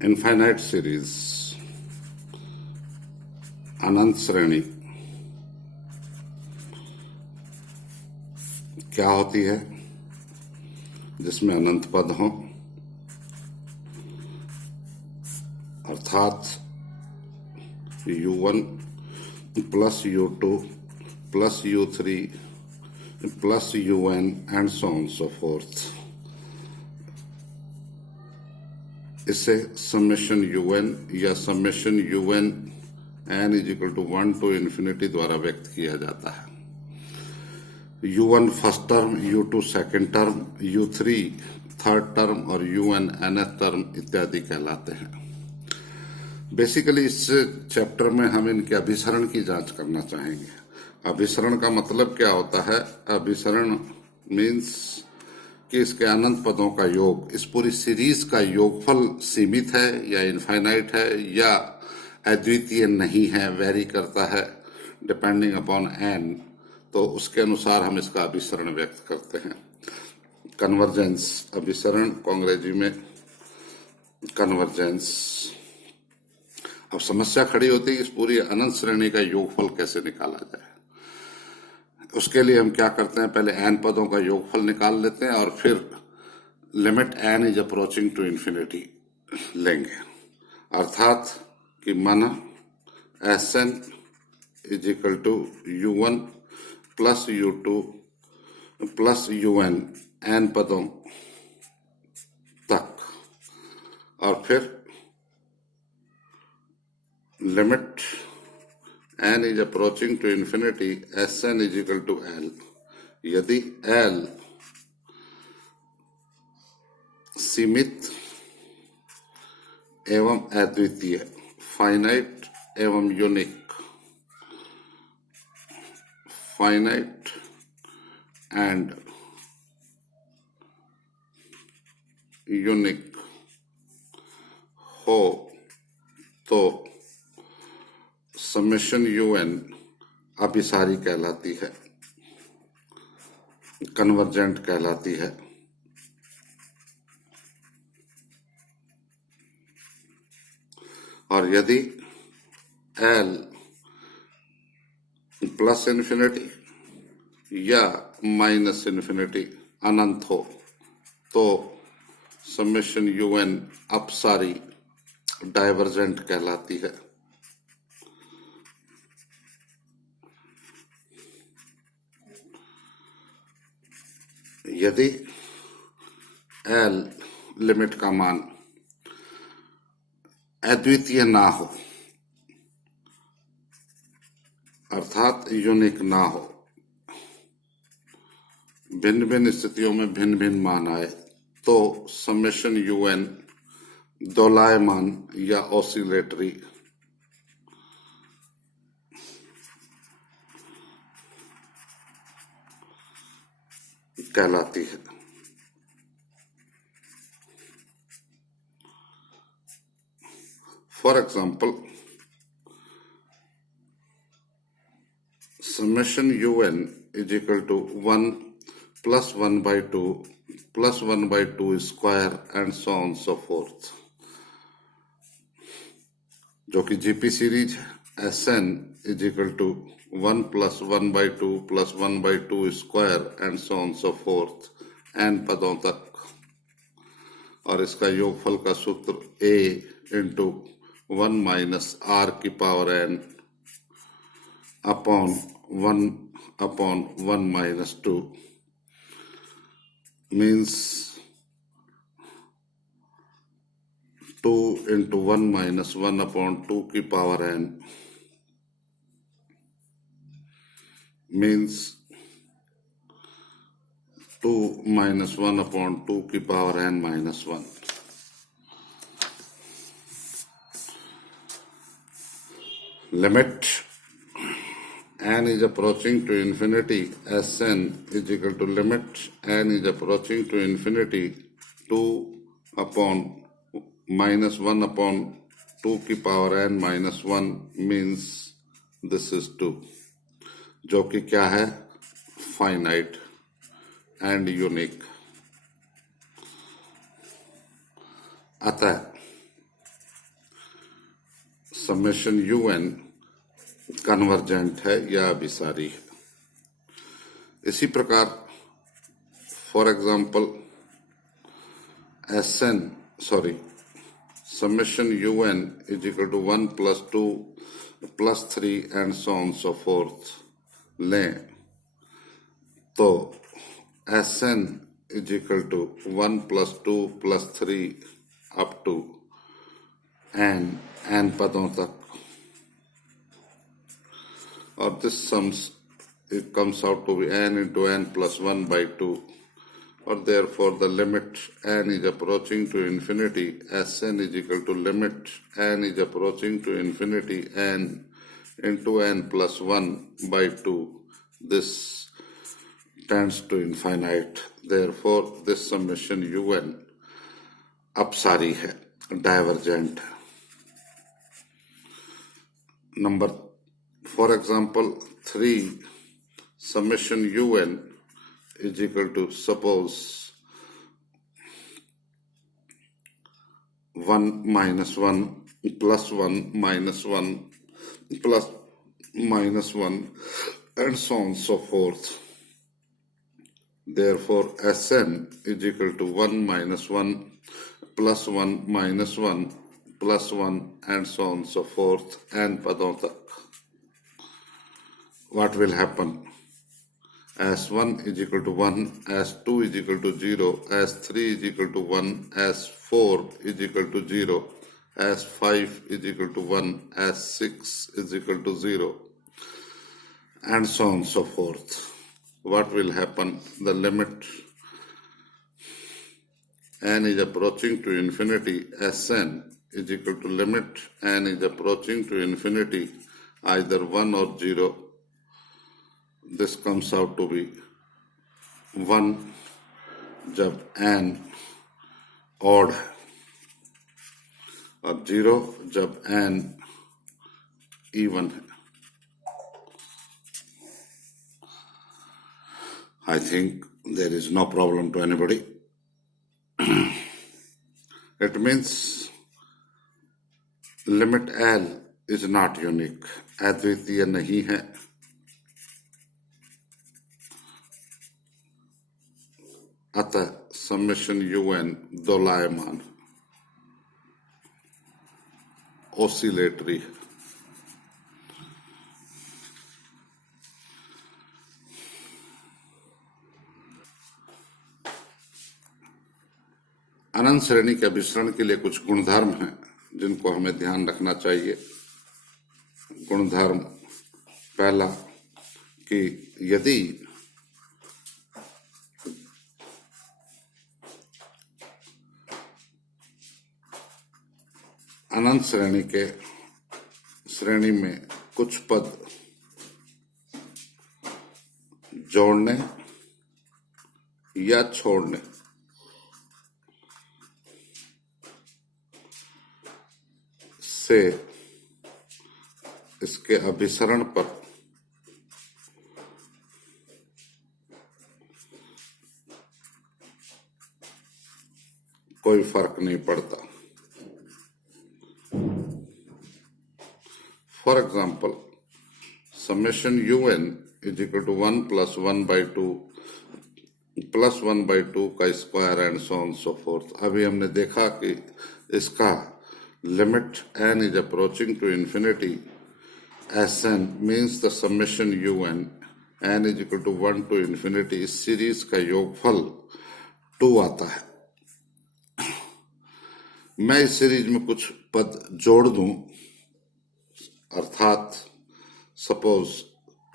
Infinite series, अनंत श्रेणी क्या होती है जिसमें अनंत पद हों, अर्थात u1 plus u2 plus u3 plus un and so on so forth. इसे समेशन un या summation un n is equal to 1 to infinity द्वारा व्यक्त किया जाता है। u1 first term, u2 second term, u3 third term और un nth term इत्यादि कहलाते हैं। बेसिकली इस चैप्टर में हम इनके अभिसरण की जांच करना चाहेंगे। अभिसरण का मतलब क्या होता है? अभिसरण मीन्स कि इसके अनंत पदों का योग, इस पूरी सीरीज का योगफल सीमित है या इनफाइनाइट है या अद्वितीय नहीं है, वेरी करता है डिपेंडिंग अपॉन n, तो उसके अनुसार हम इसका अभिसरण व्यक्त करते हैं। कन्वर्जेंस अभिसरण को अंग्रेजी में कन्वर्जेंस। अब समस्या खड़ी होती है कि इस पूरी अनंत श्रेणी का योगफल कैसे निकाला जाए। उसके लिए हम क्या करते हैं, पहले n पदों का योगफल निकाल लेते हैं और फिर limit n is approaching to infinity लेंगे। अर्थात कि माना Sn is equal to u1 plus u2 plus un n पदों तक, और फिर limit n is approaching to infinity Sn is equal to l। यदि l सीमित एवं अद्वितीय, फाइनाइट एवं यूनिक, फाइनाइट एंड यूनिक हो तो समेशन un अभिसारी कहलाती है, कन्वर्जेंट कहलाती है। और यदि l प्लस इन्फिनिटी या माइनस इन्फिनिटी अनंत हो तो समेशन un अपसारी डाइवर्जेंट कहलाती है। यदि l लिमिट का मान अद्वितीय ना हो, अर्थात यूनिक ना हो, भिन्न भिन्न स्थितियों में भिन्न भिन्न मान आए, तो समेशन un दोलायमान या ऑसिलेटरी कहलाती है। For example, summation un is equal to 1 plus 1/2 plus 1/2 square and so on so forth, जो कि जीपी सीरीज है। Sn is equal to 1 plus 1/2 plus 1/2 square and so on so forth n पदों तक, और इसका योगफल का सूत्र a इंटू 1 माइनस r की power n upon 1 minus 2 means 2 into 1 minus 1 upon 2 की power n means 2 minus 1 upon 2 की power n minus 1। Limit n is approaching to infinity Sn is equal to limit n is approaching to infinity 2 upon minus 1 upon 2 की power n minus 1 means this is 2, जो कि क्या है? Finite and unique. अतः summation UN convergent है या अभिसारी है। इसी प्रकार for example summation UN is equal to 1 plus 2 plus 3 and so on so forth लें तो Sn is equal to 1 plus 2 plus 3 up to n पदों तक, और this sums it comes out to be n into n plus 1 by 2, or therefore the limit n is approaching to infinity, Sn is equal to limit n is approaching to infinity n into n plus 1 by 2. This tends to infinite. Therefore, this summation UN अपसारी है, divergent है. Number, for example, 3 summation UN is equal to, suppose 1 minus 1 plus 1 minus 1 plus minus 1 and so on so forth. Therefore, Sn is equal to 1 minus 1 plus 1 minus 1 plus 1 and so on so forth n padon tak. What will happen? S1 is equal to 1, S2 is equal to 0, S3 is equal to 1, S4 is equal to 0, S5 is equal to 1, S6 is equal to 0, and so on so forth. What will happen? The limit n is approaching to infinity, Sn is equal to limit n is approaching to infinity, either 1 or 0. This comes out to be 1 जब n odd है और 0 जब n even है. I think there is no problem to anybody. It means limit L is not unique, अद्वितीय नहीं है. अतः summation UN दोलायमान, oscillatory है. अनंत श्रेणी के अभिसरण के लिए कुछ गुणधर्म हैं जिनको हमें ध्यान रखना चाहिए. गुणधर्म पहला कि यदि अनंत श्रेणी में कुछ पद जोड़ने या छोड़ने से इसके अभिसरण पर कोई फर्क नहीं पड़ता. For example, summation UN is equal to 1 plus 1 by 2 plus 1 by 2 का square and so on so forth. अभी हमने देखा कि इसका limit n is approaching to infinity, Sn means the summation UN n is equal to 1 to infinity. इस series का योगफल 2 आता है. मैं इस सीरीज में कुछ पद जोड़ दूं, अर्थात suppose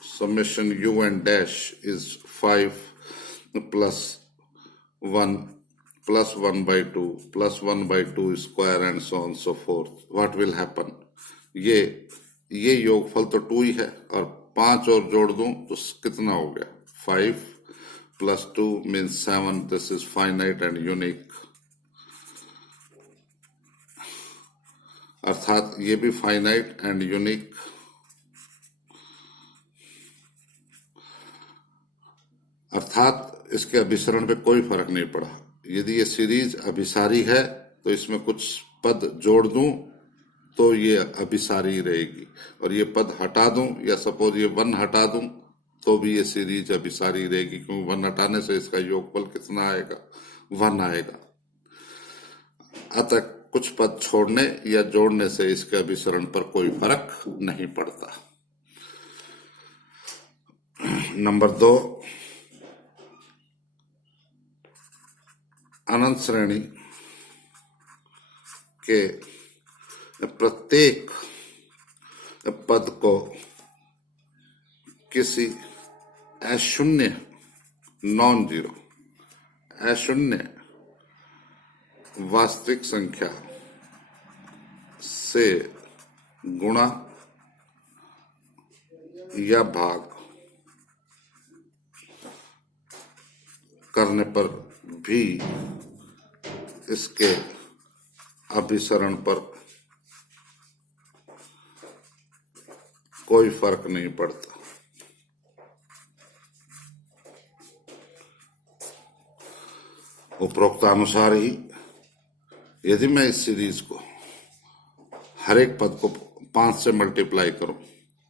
summation UN dash is 5 plus 1 plus 1 by 2 plus 1 by 2 square and so on so forth. What will happen? ये योगफल तो 2 ही है और 5 और जोड़ दूं तो कितना हो गया? 5 plus 2 means 7. This is finite and unique. अर्थात ये भी फाइनाइट एंड यूनिक. अर्थात इसके अभिसरण पे कोई फर्क नहीं पड़ा. यदि ये सीरीज अभिसारी है तो इसमें कुछ पद जोड़ दूं तो ये अभिसारी रहेगी, और ये पद हटा दूं या सपोज ये 1 हटा दूं तो भी ये सीरीज अभिसारी रहेगी, क्योंकि 1 हटाने से इसका योगफल कितना आएगा, 1 आएगा। अतः कुछ पद छोड़ने या जोड़ने से इसके अभिसरण पर कोई फर्क नहीं पड़ता। नंबर 2, अनंत श्रेणी के प्रत्येक पद को किसी अशून्य नॉन जीरो अशून्य वास्तविक संख्या से गुणा या भाग करने पर भी इसके अभिसरण पर कोई फर्क नहीं पड़ता। उपरोक्तानुसार ही यदि मैं इस सीरीज को हर एक पद को 5 से मल्टीप्लाई करूं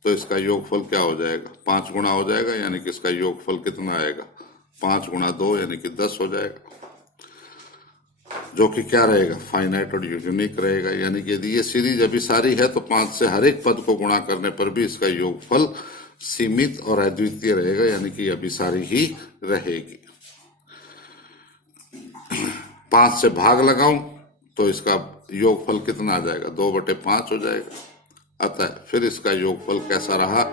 तो इसका योगफल क्या हो जाएगा, 5 गुना हो जाएगा, यानी कि इसका योगफल कितना आएगा, 5 गुना 2 यानी कि 10 हो जाएगा, जो कि क्या रहेगा, फाइनाइट और यूनिक रहेगा। यानी कि यदि ये सीरीज अभिसारी है तो 5 से हर एक पद को गुणा करने पर भी इसका योगफल सीमित और अद्वितीय रहेगा, यानी कि अभिसारी ही रहेगी। 5 से भाग लगाऊं तो इसका योगफल कितना आ जाएगा, 2/5 हो जाएगा। अतः फिर इसका योगफल कैसा रहा,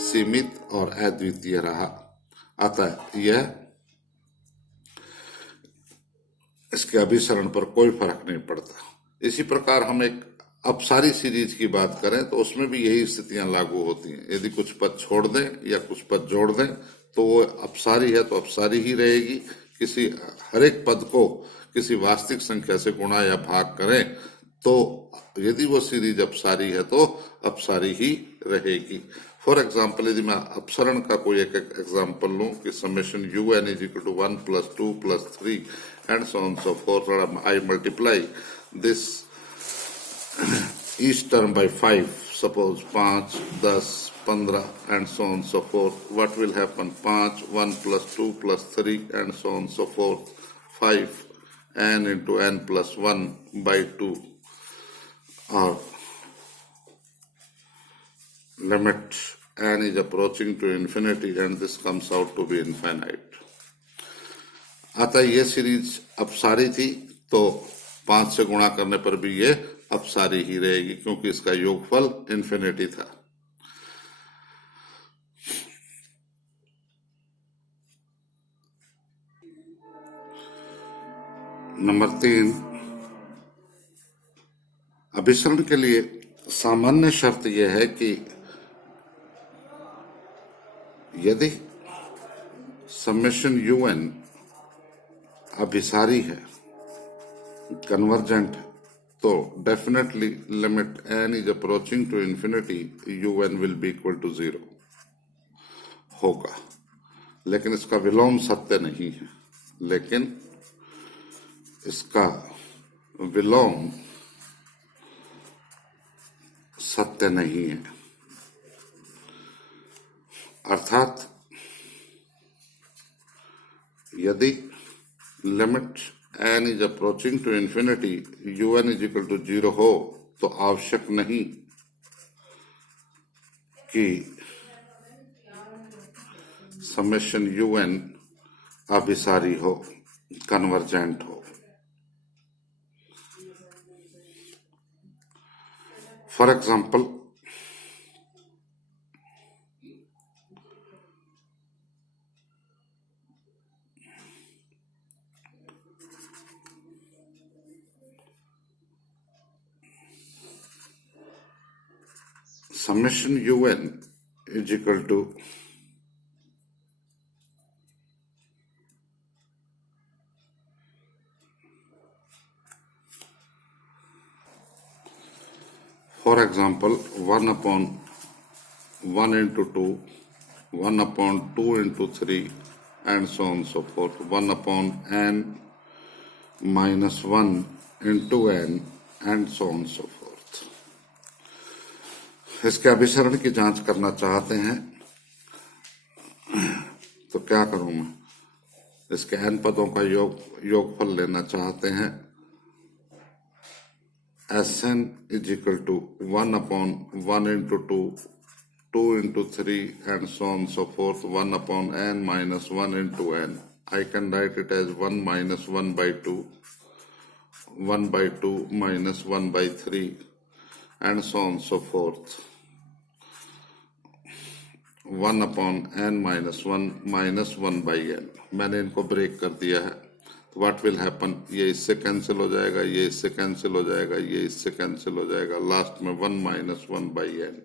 सीमित और अद्वितीय रहा। अतः यह इसके अभिसरण पर कोई फर्क नहीं पड़ता। इसी प्रकार हम एक अपसारी सीरीज की बात करें तो उसमें भी यही स्थितियां लागू होती हैं। यदि कुछ पद छोड़ दें या कुछ पद जोड़ दें तो वो अपसारी है तो अपसारी ही रहेगी। किसी हर एक पद को किसी वास्तविक संख्या से गुणा या भाग करें तो यदि वो सीरीज अपसारी है तो अपसारी ही रहेगी। फॉर एग्जाम्पल, यदि मैं अपसरण का कोई एक एग्जाम्पल लूं कि summation UN is equal to 1 + 2 + 3 and so on so forth, I multiply this each term by 5, suppose 5, 10, 15 and so on so forth. What will happen? 5, 1 + 2 + 3 and so on so forth, 5 n into n + 1 by 2, or limit n is approaching to infinity and this comes out to be infinite. अतः ये series अपसारी थी तो 5 से गुणा करने पर भी ये अपसारी ही रहेगी, क्योंकि इसका योगफल इन्फिनिटी था। नंबर 3, अभिसरण के लिए सामान्य शर्त यह है कि यदि समेशन UN अभिसारी है, कन्वर्जेंट है, तो definitely limit n is approaching to infinity UN will be equal to 0 होगा। लेकिन इसका विलोम सत्य नहीं है, लेकिन इसका विलोम सत्य नहीं है। अर्थात यदि limit n is approaching to infinity UN is equal to 0 हो तो आवश्यक नहीं कि समेशन UN अभिसारी हो, कन्वर्जेंट हो। For example, summation UN is equal to for example 1/1 into 2, 1/2 into 3 and so on so forth, 1/n - 1 into n and so on so forth. इसके अभिसरण की जांच करना चाहते हैं तो क्या करूं मैं, इसके n पदों का योगफल लेना चाहते हैं। Sn is equal to 1 upon 1 into 2, 2 into 3 and so on so forth, 1 upon n minus 1 into n. I can write it as 1 minus 1 by 2, 1 by 2 minus 1 by 3 and so on so forth. 1 upon n minus 1 by n. मैंने इनको break कर दिया है। तो what will happen, ये इससे cancel हो जाएगा, ये इससे कैंसिल हो जाएगा, ये इससे कैंसिल हो जाएगा, लास्ट में 1 minus 1 by n।